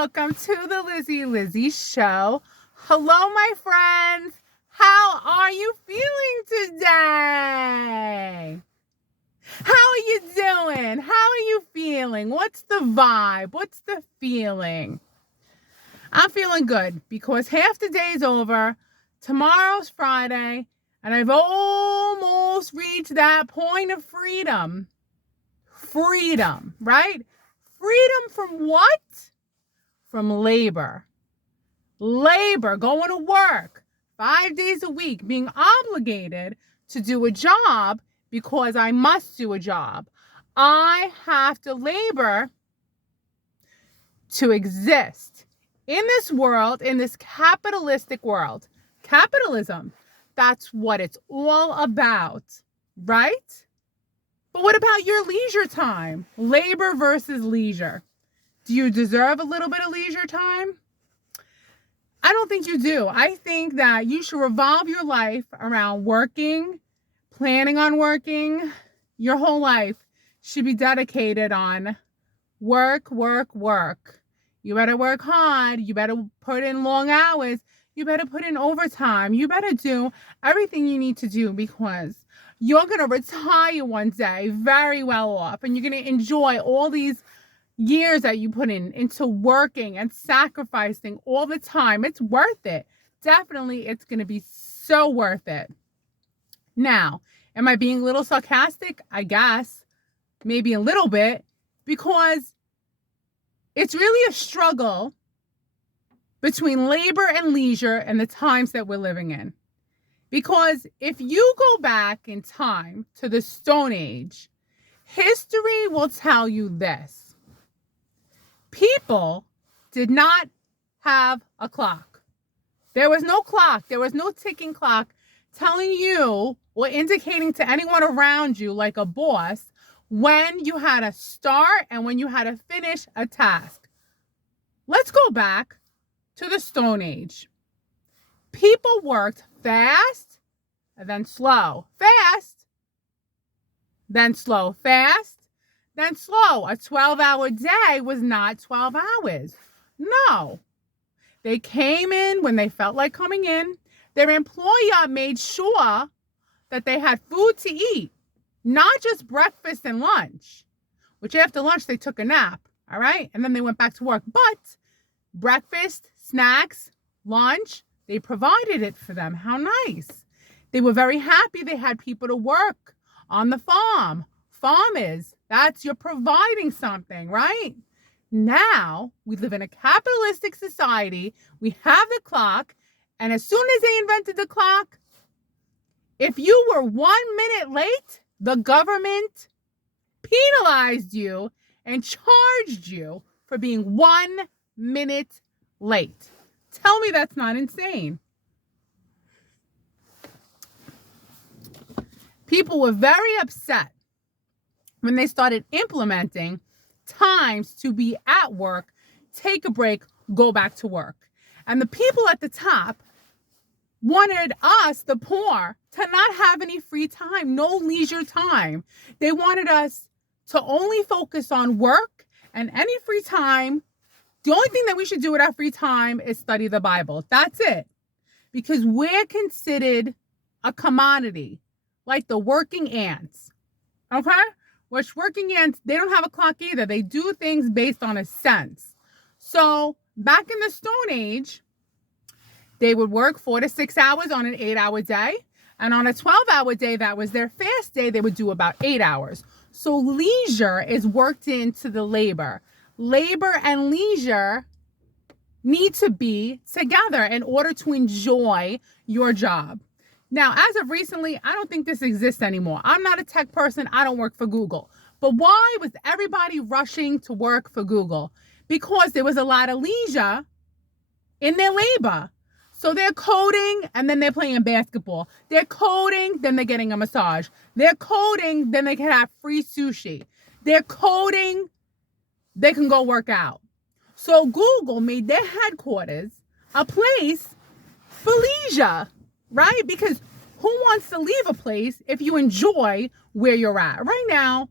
welcome to the Lizzie Show. Hello, my friends. How are you feeling today? How are you doing? How are you feeling? What's the vibe? What's the feeling? I'm feeling good because half the day's over. Tomorrow's Friday, and I've almost reached that point of freedom. Freedom, right? Freedom from what? From labor. Labor, going to work 5 days a week, being obligated to do a job because I must do a job. I have to labor to exist in this world, in this capitalistic world. Capitalism, that's what it's all about, right? But what about your leisure time? Labor versus leisure. Do you deserve a little bit of leisure time? I don't think you do. I think that you should revolve your life around working, planning on working. Your whole life should be dedicated on work, work, work. You better work hard. You better put in long hours. You better put in overtime. You better do everything you need to do because you're going to retire one day very well off, and you're going to enjoy all these years that you put into working and sacrificing all the time. It's worth it. Definitely, it's going to be so worth it. Now, am I being a little sarcastic? I guess. Maybe a little bit. Because it's really a struggle between labor and leisure and the times that we're living in. Because if you go back in time to the Stone Age, history will tell you this. People did not have a clock. There was no clock. There was no ticking clock telling you or indicating to anyone around you, like a boss, when you had to start and when you had to finish a task. Let's go back to the Stone Age. People worked fast and then slow. Fast, then slow. Fast, then slow. A 12-hour day was not 12 hours. No. They came in when they felt like coming in. Their employer made sure that they had food to eat, not just breakfast and lunch, which after lunch they took a nap, all right? And then they went back to work. But breakfast, snacks, lunch, they provided it for them. How nice. They were very happy they had people to work on the farm. Farmers, you're providing something, right? Now, we live in a capitalistic society. We have the clock. And as soon as they invented the clock, if you were 1 minute late, the government penalized you and charged you for being 1 minute late. Tell me that's not insane. People were very upset when they started implementing times to be at work, take a break, go back to work. And the people at the top wanted us, the poor, to not have any free time, no leisure time. They wanted us to only focus on work, and any free time, the only thing that we should do with our free time is study the Bible. That's it. Because we're considered a commodity, like the working ants. Okay? Which working ants, they don't have a clock either. They do things based on a sense. So back in the Stone Age, they would work 4 to 6 hours on an 8-hour day. And on a 12-hour day, that was their fast day, they would do about 8 hours. So leisure is worked into the labor. Labor and leisure need to be together in order to enjoy your job. Now, as of recently, I don't think this exists anymore. I'm not a tech person. I don't work for Google. But why was everybody rushing to work for Google? Because there was a lot of leisure in their labor. So they're coding and then they're playing basketball. They're coding, then they're getting a massage. They're coding, then they can have free sushi. They're coding, they can go work out. So Google made their headquarters a place for leisure, right? Because who wants to leave a place if you enjoy where you're at? Right now,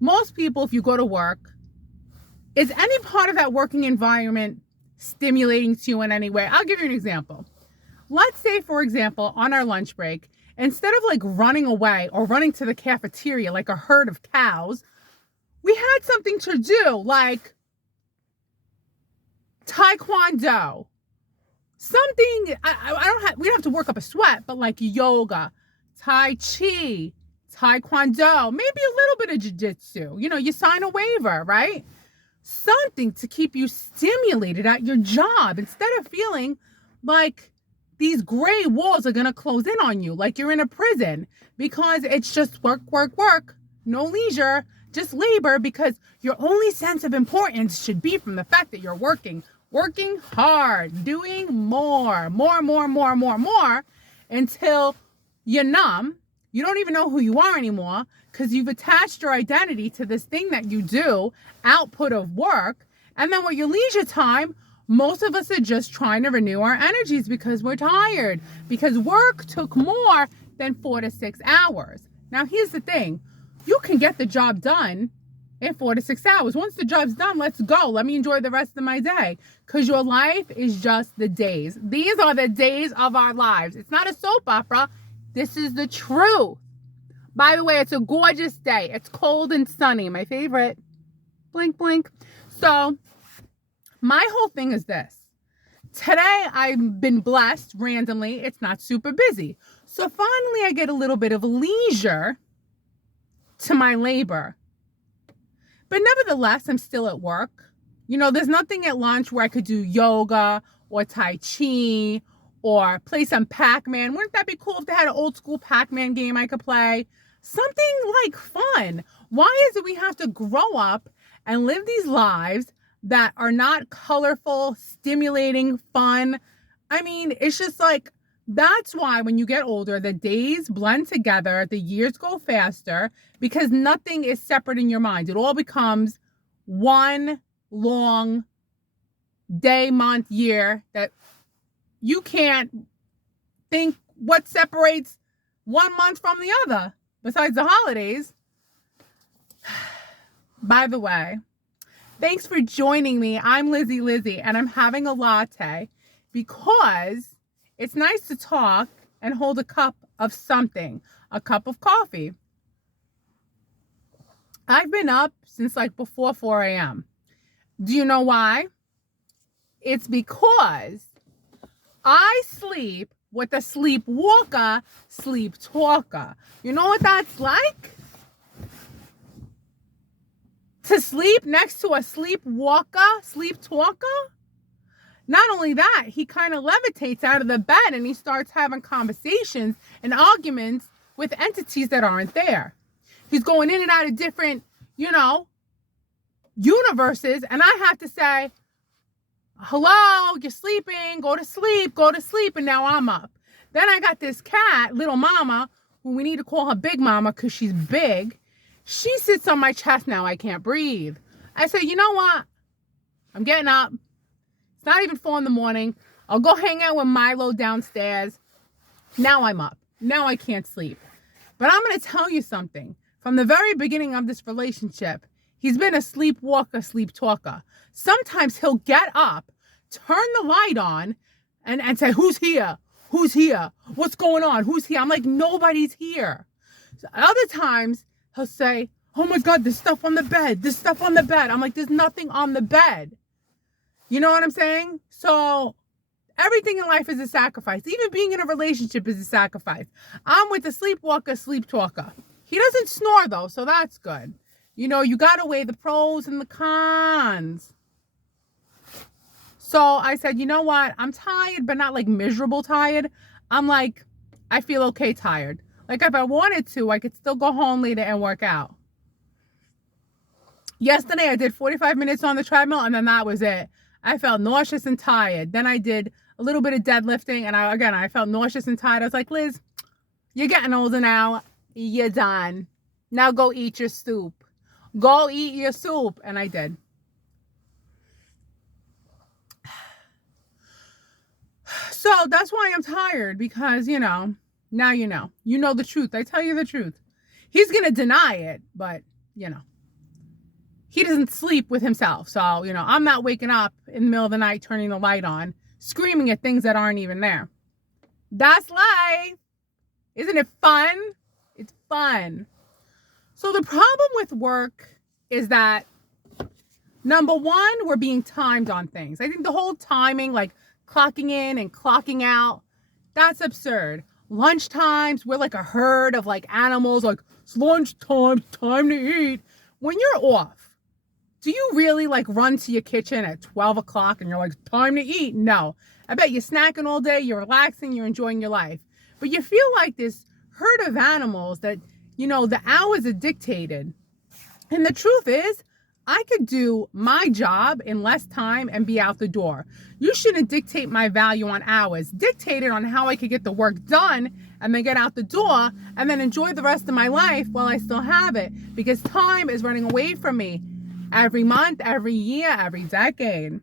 most people, if you go to work, Is any part of that working environment stimulating to you in any way? I'll give you an example. Let's say, for example, on our lunch break, instead of like running away or running to the cafeteria like a herd of cows, we had something to do like taekwondo. Something, we don't have to work up a sweat, but like yoga, tai chi, taekwondo, maybe a little bit of jiu-jitsu. You know, you sign a waiver, right? Something to keep you stimulated at your job instead of feeling like these gray walls are going to close in on you, like you're in a prison, because it's just work, work, work, no leisure, just labor, because your only sense of importance should be from the fact that you're working hard, doing more, until you're numb. You don't even know who you are anymore because you've attached your identity to this thing that you do, output of work. And then with your leisure time, most of us are just trying to renew our energies because we're tired, because work took more than 4 to 6 hours. Now, here's the thing. You can get the job done in 4 to 6 hours. Once the job's done, let's go. Let me enjoy the rest of my day, because your life is just the days. These are the days of our lives. It's not a soap opera. This is the truth. By the way, it's a gorgeous day. It's cold and sunny. My favorite. Blink, blink. So my whole thing is this. Today, I've been blessed randomly. It's not super busy. So finally, I get a little bit of leisure to my labor. But nevertheless, I'm still at work. You know, there's nothing at lunch where I could do yoga or Tai Chi or play some Pac-Man. Wouldn't that be cool if they had an old school Pac-Man game I could play? Something like fun. Why is it we have to grow up and live these lives that are not colorful, stimulating, fun? I mean, it's just like, that's why when you get older, the days blend together, the years go faster, because nothing is separate in your mind. It all becomes one long day, month, year that you can't think what separates one month from the other, besides the holidays. By the way, thanks for joining me. I'm Lizzie, and I'm having a latte because it's nice to talk and hold a cup of something, a cup of coffee. I've been up since like before 4 a.m. Do you know why? It's because I sleep with a sleepwalker, sleep talker. You know what that's like? To sleep next to a sleepwalker, sleep talker? Not only that, he kind of levitates out of the bed and he starts having conversations and arguments with entities that aren't there. He's going in and out of different, universes. And I have to say, hello, you're sleeping, go to sleep. And now I'm up. Then I got this cat, little mama, who we need to call her Big Mama because she's big. She sits on my chest now. I can't breathe. I say, you know what? I'm getting up. It's not even 4 a.m. I'll go hang out with Milo downstairs. Now I'm up. Now I can't sleep. But I'm going to tell you something. From the very beginning of this relationship, he's been a sleepwalker, sleep talker. Sometimes he'll get up, turn the light on, and say, who's here? Who's here? What's going on? Who's here? I'm like, nobody's here. So other times, he'll say, oh my God, there's stuff on the bed. There's stuff on the bed. I'm like, there's nothing on the bed. You know what I'm saying? So everything in life is a sacrifice. Even being in a relationship is a sacrifice. I'm with a sleepwalker, sleep talker. He doesn't snore though, so that's good. You got to weigh the pros and the cons. So I said, you know what? I'm tired, but not like miserable tired. I'm like, I feel okay tired. Like if I wanted to, I could still go home later and work out. Yesterday, I did 45 minutes on the treadmill, and then that was it. I felt nauseous and tired. Then I did a little bit of deadlifting, and I felt nauseous and tired. I was like, Liz, you're getting older now. You're done. Now go eat your soup. Go eat your soup. And I did. So that's why I'm tired, because, now you know. You know the truth. I tell you the truth. He's going to deny it, but, he doesn't sleep with himself. So, you know, I'm not waking up in the middle of the night, turning the light on, screaming at things that aren't even there. That's life. Isn't it fun? It's fun. So the problem with work is that, number one, we're being timed on things. I think the whole timing, like clocking in and clocking out, that's absurd. Lunch times, we're like a herd of like animals, like it's lunch time, time to eat. When you're off, do you really like run to your kitchen at 12 o'clock and you're like, time to eat? No. I bet you're snacking all day, you're relaxing, you're enjoying your life. But you feel like this herd of animals that, you know, the hours are dictated. And the truth is, I could do my job in less time and be out the door. You shouldn't dictate my value on hours. Dictate it on how I could get the work done and then get out the door and then enjoy the rest of my life while I still have it. Because time is running away from me every month, every year, every decade.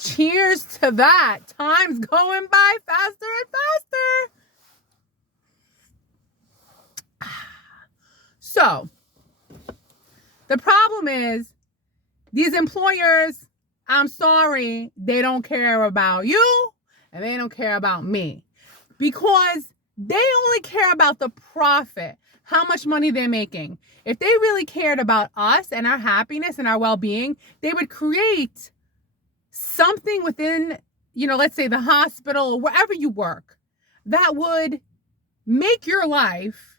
Cheers to that. Time's going by faster and faster. So, the problem is these employers, I'm sorry, they don't care about you and they don't care about me because they only care about the profit, how much money they're making. If they really cared about us and our happiness and our well-being, they would create something within, you know, let's say the hospital or wherever you work that would make your life,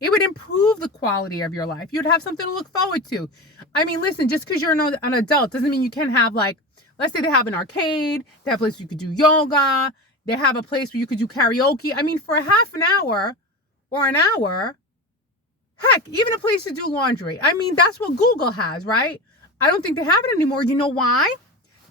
it would improve the quality of your life. You'd have something to look forward to. I mean, listen, just because you're an adult doesn't mean you can have, like, let's say they have an arcade, they have a place where you could do yoga, they have a place where you could do karaoke. I mean, for a half an hour or an hour, heck, even a place to do laundry. I mean, that's what Google has, right? I don't think they have it anymore. You know why?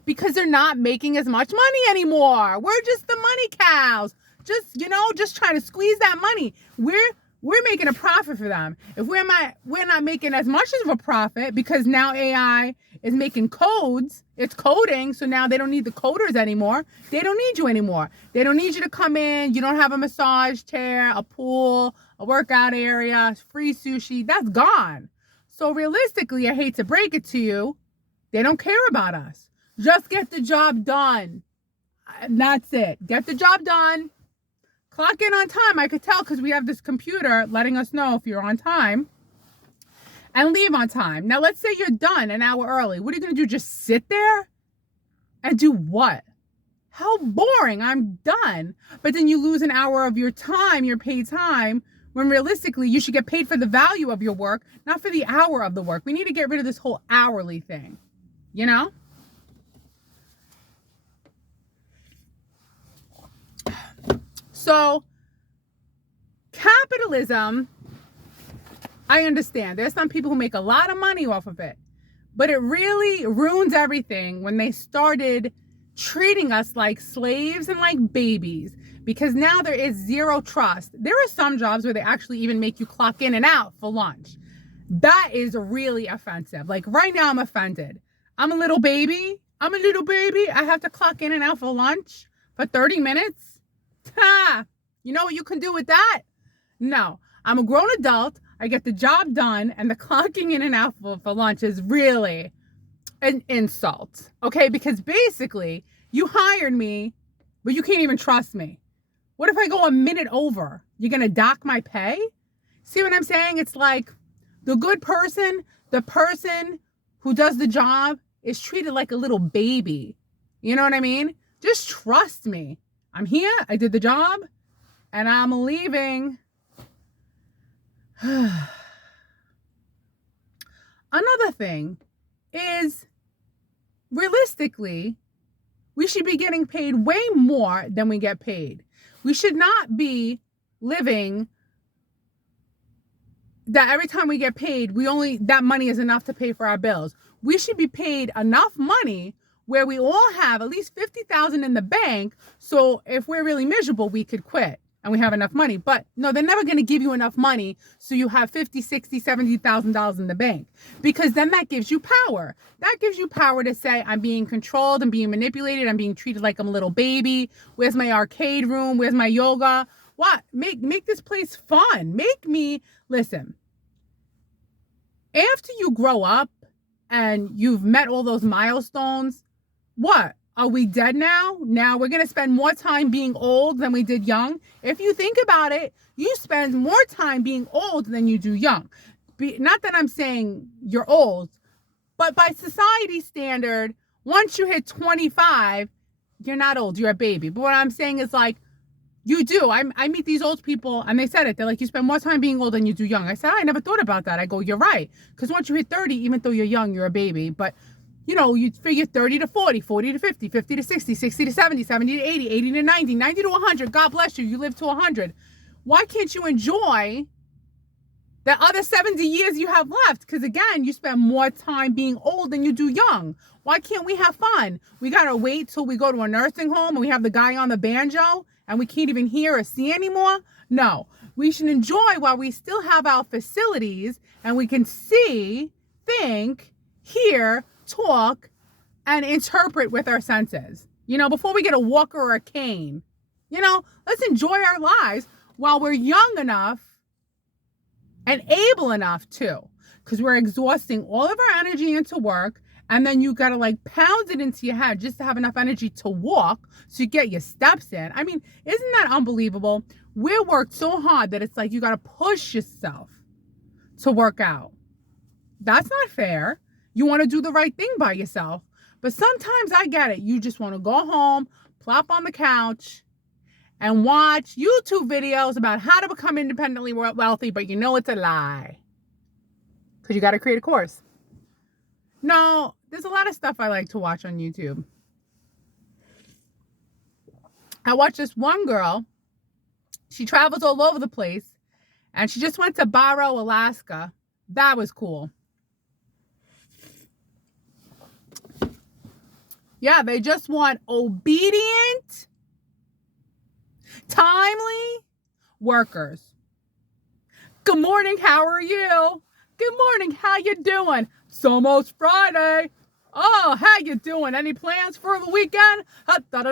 Because they're not making as much money anymore. We're just the money cows. Just trying to squeeze that money. We're making a profit for them. If we're not making as much of a profit because now AI is making codes, it's coding, so now they don't need the coders anymore. They don't need you anymore. They don't need you to come in. You don't have a massage chair, a pool, a workout area, free sushi. That's gone. So realistically, I hate to break it to you, they don't care about us. Just get the job done. And that's it. Get the job done. Clock in on time. I could tell because we have this computer letting us know if you're on time. And leave on time. Now, let's say you're done an hour early. What are you going to do? Just sit there? And do what? How boring. I'm done. But then you lose an hour of your time, your paid time, when realistically you should get paid for the value of your work, not for the hour of the work. We need to get rid of this whole hourly thing. You know? So, capitalism, I understand. There's some people who make a lot of money off of it. But it really ruins everything when they started treating us like slaves and like babies. Because now there is zero trust. There are some jobs where they actually even make you clock in and out for lunch. That is really offensive. Like right now I'm offended. I'm a little baby. I have to clock in and out for lunch for 30 minutes. Ha! You know what you can do with that? No. I'm a grown adult. I get the job done, and the clocking in and out for lunch is really an insult. Okay? Because basically, you hired me, but you can't even trust me. What if I go a minute over? You're going to dock my pay? See what I'm saying? It's like the good person, the person who does the job is treated like a little baby. You know what I mean? Just trust me. I'm here, I did the job, and I'm leaving. Another thing is, realistically, we should be getting paid way more than we get paid. We should not be living that every time we get paid, that money is enough to pay for our bills. We should be paid enough money where we all have at least $50,000 in the bank. So if we're really miserable, we could quit and we have enough money. But no, they're never going to give you enough money so you have $50,000, $60,000, $70,000 in the bank, because then that gives you power. That gives you power to say, I'm being controlled, I'm being manipulated, I'm being treated like I'm a little baby. Where's my arcade room? Where's my yoga? What? Make this place fun. Listen. After you grow up and you've met all those milestones, what? Are we dead now? Now we're going to spend more time being old than we did young? If you think about it, you spend more time being old than you do young. Not that I'm saying you're old, but by society standard, once you hit 25, you're not old, you're a baby. But what I'm saying is like, you do. I meet these old people and they said it. They're like, you spend more time being old than you do young. I said, I never thought about that. I go, you're right. Because once you hit 30, even though you're young, you're a baby. But you know, you figure 30 to 40, 40 to 50, 50 to 60, 60 to 70, 70 to 80, 80 to 90, 90 to 100. God bless you. You live to 100. Why can't you enjoy the other 70 years you have left? Because again, you spend more time being old than you do young. Why can't we have fun? We got to wait till we go to a nursing home and we have the guy on the banjo and we can't even hear or see anymore? No, we should enjoy while we still have our facilities and we can see, think, hear, talk, and interpret with our senses. You know, before we get a walker or a cane, you know, let's enjoy our lives while we're young enough and able enough to, because we're exhausting all of our energy into work. And then you got to like pound it into your head just to have enough energy to walk so you get your steps in. I mean, isn't that unbelievable? We worked so hard that it's like you got to push yourself to work out. That's not fair. You want to do the right thing by yourself. But sometimes I get it. You just want to go home, plop on the couch, and watch YouTube videos about how to become independently wealthy, but you know it's a lie. Because you got to create a course. No, there's a lot of stuff I like to watch on YouTube. I watched this one girl. She travels all over the place. And she just went to Barrow, Alaska. That was cool. Yeah, they just want obedient, timely workers. Good morning, how are you? Good morning, how you doing? It's almost Friday. Oh, how you doing? Any plans for the weekend? After a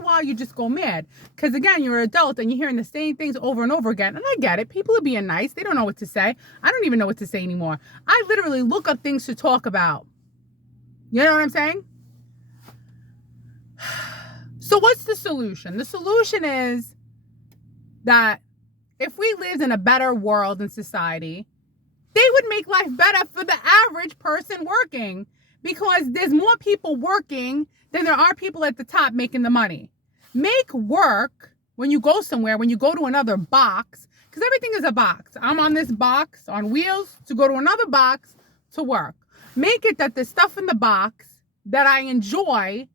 while, you just go mad. Because again, you're an adult and you're hearing the same things over and over again. And I get it. People are being nice. They don't know what to say. I don't even know what to say anymore. I literally look up things to talk about. You know what I'm saying? So what's the solution? The solution is that if we lived in a better world and society, they would make life better for the average person working, because there's more people working than there are people at the top making the money. Make work when you go somewhere, when you go to another box, because everything is a box. I'm on this box on wheels to go to another box to work. Make it that the stuff in the box that I enjoy,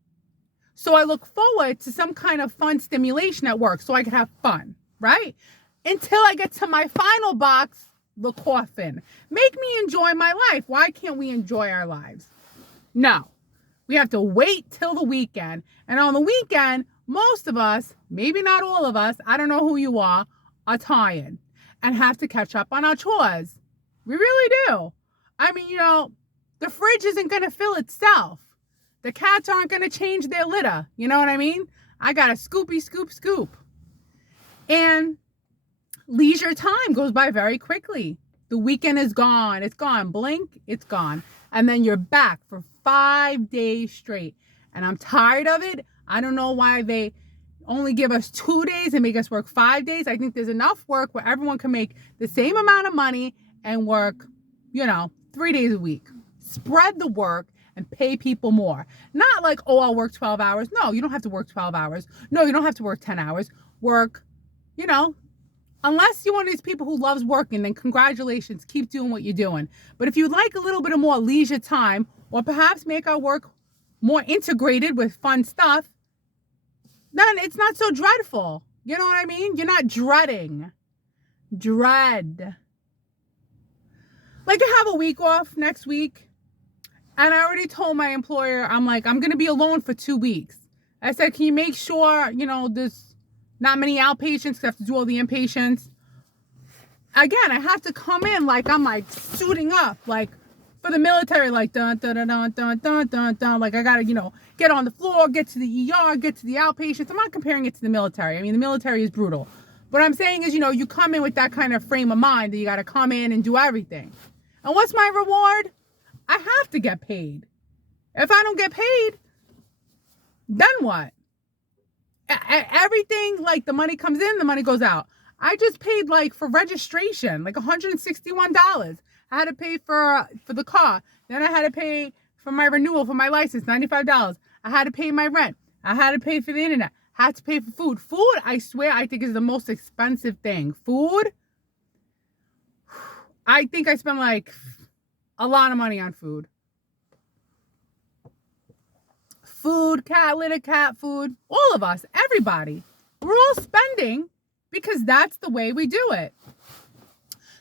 so I look forward to some kind of fun stimulation at work so I can have fun, right? Until I get to my final box, the coffin. Make me enjoy my life. Why can't we enjoy our lives? No, we have to wait till the weekend. And on the weekend, most of us, maybe not all of us, I don't know who you are tired and have to catch up on our chores. We really do. I mean, you know, the fridge isn't going to fill itself. The cats aren't going to change their litter. You know what I mean? I got a scoopy scoop scoop. And leisure time goes by very quickly. The weekend is gone. It's gone. Blink, it's gone. And then you're back for 5 days straight. And I'm tired of it. I don't know why they only give us 2 days and make us work 5 days. I think there's enough work where everyone can make the same amount of money and work, 3 days a week. Spread the work and pay people more. Not like, oh, I'll work 12 hours. No, you don't have to work 12 hours. No, you don't have to work 10 hours. Work, unless you're one of these people who loves working, then congratulations, keep doing what you're doing. But if you'd like a little bit of more leisure time, or perhaps make our work more integrated with fun stuff, then it's not so dreadful. You know what I mean? You're not dreading. Dread. Like, I have a week off next week. And I already told my employer, I'm going to be alone for 2 weeks. I said, can you make sure, there's not many outpatients, 'cause I have to do all the inpatients. Again, I have to come in I'm suiting up, for the military, dun, dun, dun, dun, dun, dun, dun, dun. I got to, get on the floor, get to the ER, get to the outpatients. I'm not comparing it to the military. I mean, the military is brutal. What I'm saying is, you come in with that kind of frame of mind that you got to come in and do everything. And what's my reward? I have to get paid. If I don't get paid, then what? Everything, like, the money comes in, the money goes out. I just paid, like, for registration, like $161. I had to pay for the car. Then I had to pay for my renewal for my license, $95. I had to pay my rent. I had to pay for the internet. I had to pay for food. Food, I swear, I think is the most expensive thing. Food, I think I spend like a lot of money on food. Food, cat litter, cat food, all of us, everybody. We're all spending because that's the way we do it.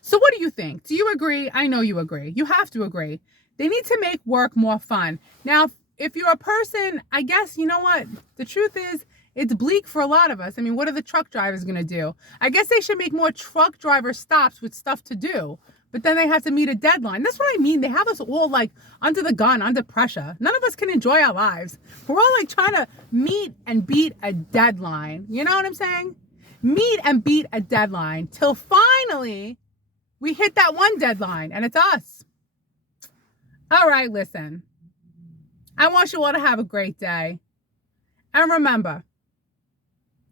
So what do you think? Do you agree? I know you agree. You have to agree. They need to make work more fun. Now, if you're a person, I guess, you know what? The truth is, it's bleak for a lot of us. I mean, what are the truck drivers going to do? I guess they should make more truck driver stops with stuff to do. But then they have to meet a deadline. That's what I mean. They have us all like under the gun, under pressure. None of us can enjoy our lives. We're all like trying to meet and beat a deadline. You know what I'm saying? Meet and beat a deadline till finally we hit that one deadline, and it's us. All right, listen. I want you all to have a great day. And remember,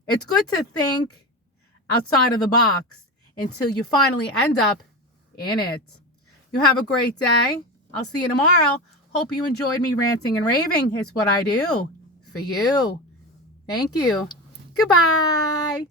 it's good to think outside of the box until you finally end up in it. You have a great day. I'll see you tomorrow. Hope you enjoyed me ranting and raving. It's what I do for you. Thank you. Goodbye.